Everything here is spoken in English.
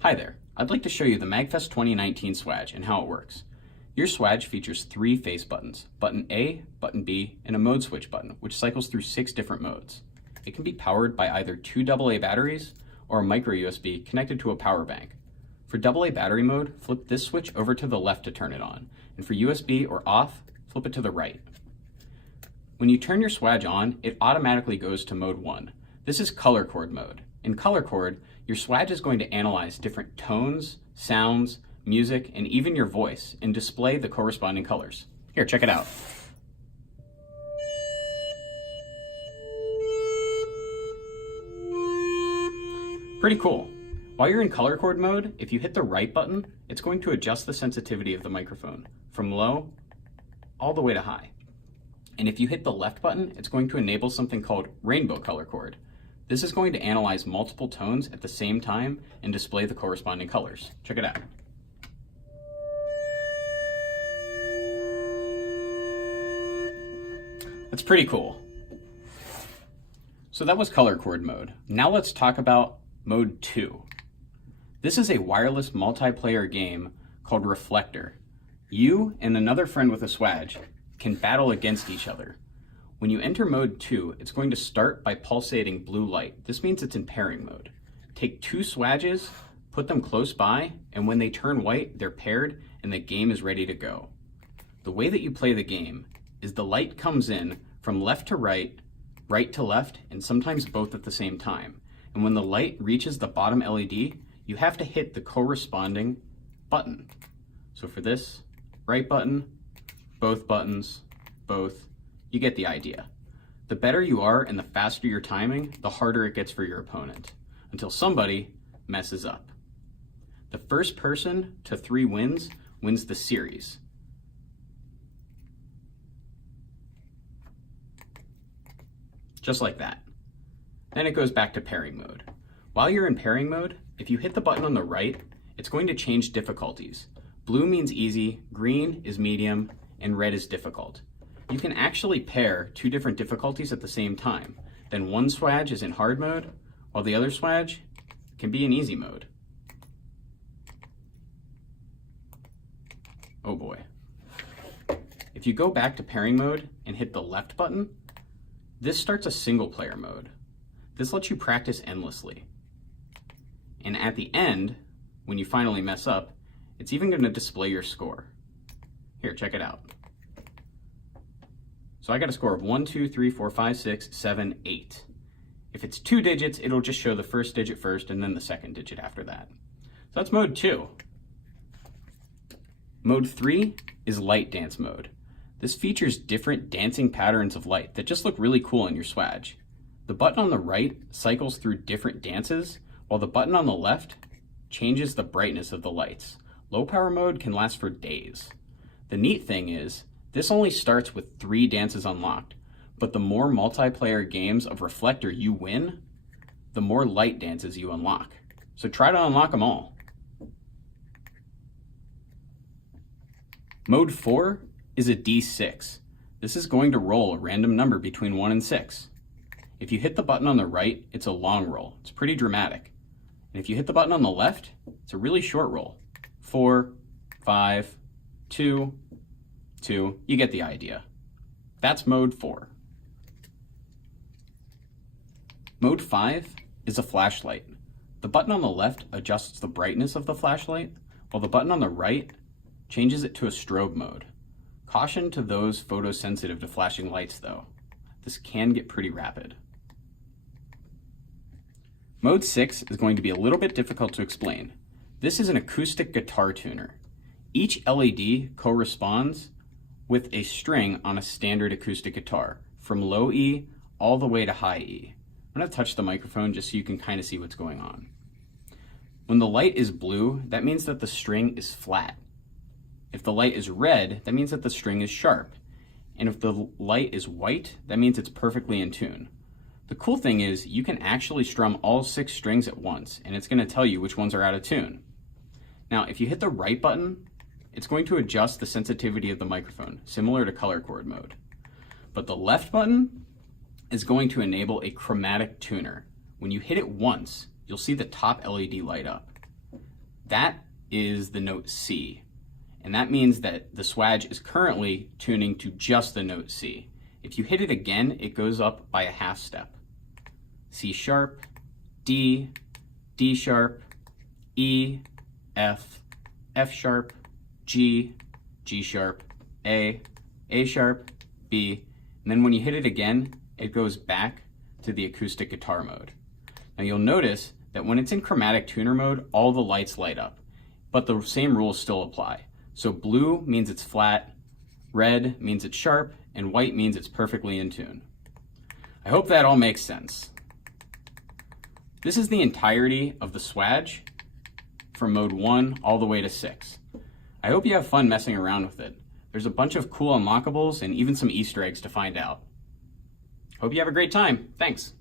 Hi there, I'd like to show you the MAGFest 2019 Swadge and how it works. Your Swadge features 3 face buttons, button A, button B, and a mode switch button, which cycles through 6 different modes. It can be powered by either 2 AA batteries or a micro USB connected to a power bank. For AA battery mode, flip this switch over to the left to turn it on, and for USB or off, flip it to the right. When you turn your Swadge on, it automatically goes to mode 1. This is ColorChord mode. In ColorChord, your Swadge is going to analyze different tones, sounds, music, and even your voice and display the corresponding colors. Here, check it out. Pretty cool. While you're in ColorChord mode, if you hit the right button, it's going to adjust the sensitivity of the microphone from low all the way to high. And if you hit the left button, it's going to enable something called rainbow ColorChord. This is going to analyze multiple tones at the same time and display the corresponding colors. Check it out. That's pretty cool. So that was ColorChord mode. Now let's talk about mode 2. This is a wireless multiplayer game called Reflector. You and another friend with a Swadge can battle against each other. When you enter mode 2, it's going to start by pulsating blue light. This means it's in pairing mode. Take 2 Swadges, put them close by, and when they turn white, they're paired and the game is ready to go. The way that you play the game is the light comes in from left to right, right to left, and sometimes both at the same time. And when the light reaches the bottom LED, you have to hit the corresponding button. So for this, right button, both buttons, both. You get the idea. The better you are and the faster you're timing, the harder it gets for your opponent, until somebody messes up. The first person to 3 wins wins the series. Just like that. Then it goes back to pairing mode. While you're in pairing mode, if you hit the button on the right, it's going to change difficulties. Blue means easy, green is medium, and red is difficult. You can actually pair 2 different difficulties at the same time. Then one Swadge is in hard mode, while the other Swadge can be in easy mode. Oh boy. If you go back to pairing mode and hit the left button, this starts a single player mode. This lets you practice endlessly. And at the end, when you finally mess up, it's even going to display your score. Here, check it out. So I got a score of 1, 2, 3, 4, 5, 6, 7, 8. If it's 2 digits, it'll just show the first digit first and then the second digit after that. So that's mode 2. Mode 3 is light dance mode. This features different dancing patterns of light that just look really cool in your Swadge. The button on the right cycles through different dances, while the button on the left changes the brightness of the lights. Low power mode can last for days. The neat thing is, this only starts with 3 dances unlocked, but the more multiplayer games of Reflector you win, the more light dances you unlock. So try to unlock them all. Mode 4 is a D6. This is going to roll a random number between 1 and 6. If you hit the button on the right, it's a long roll. It's pretty dramatic. And if you hit the button on the left, it's a really short roll. 4, 5, 2, 2, you get the idea. That's mode 4. Mode 5 is a flashlight. The button on the left adjusts the brightness of the flashlight, while the button on the right changes it to a strobe mode. Caution to those photosensitive to flashing lights though. This can get pretty rapid. Mode 6 is going to be a little bit difficult to explain. This is an acoustic guitar tuner. Each LED corresponds with a string on a standard acoustic guitar, from low E all the way to high E. I'm going to touch the microphone just so you can kind of see what's going on. When the light is blue, that means that the string is flat. If the light is red, that means that the string is sharp. And if the light is white, that means it's perfectly in tune. The cool thing is you can actually strum all 6 strings at once, and it's going to tell you which ones are out of tune. Now, if you hit the right button, it's going to adjust the sensitivity of the microphone, similar to ColorChord mode. But the left button is going to enable a Chromatic Tuner. When you hit it once, you'll see the top LED light up. that is the note C. And that means that the Swadge is currently tuning to just the note C. If you hit it again, it goes up by a half step. C sharp, D, D sharp, E, F, F sharp, G, G sharp, A sharp, B, and then when you hit it again, it goes back to the acoustic guitar mode. Now you'll notice that when it's in Chromatic Tuner mode, all the lights light up, but the same rules still apply. So blue means it's flat, red means it's sharp, and white means it's perfectly in tune. I hope that all makes sense. This is the entirety of the Swadge from mode 1 all the way to 6. I hope you have fun messing around with it. There's a bunch of cool unlockables and even some Easter eggs to find out. Hope you have a great time. Thanks.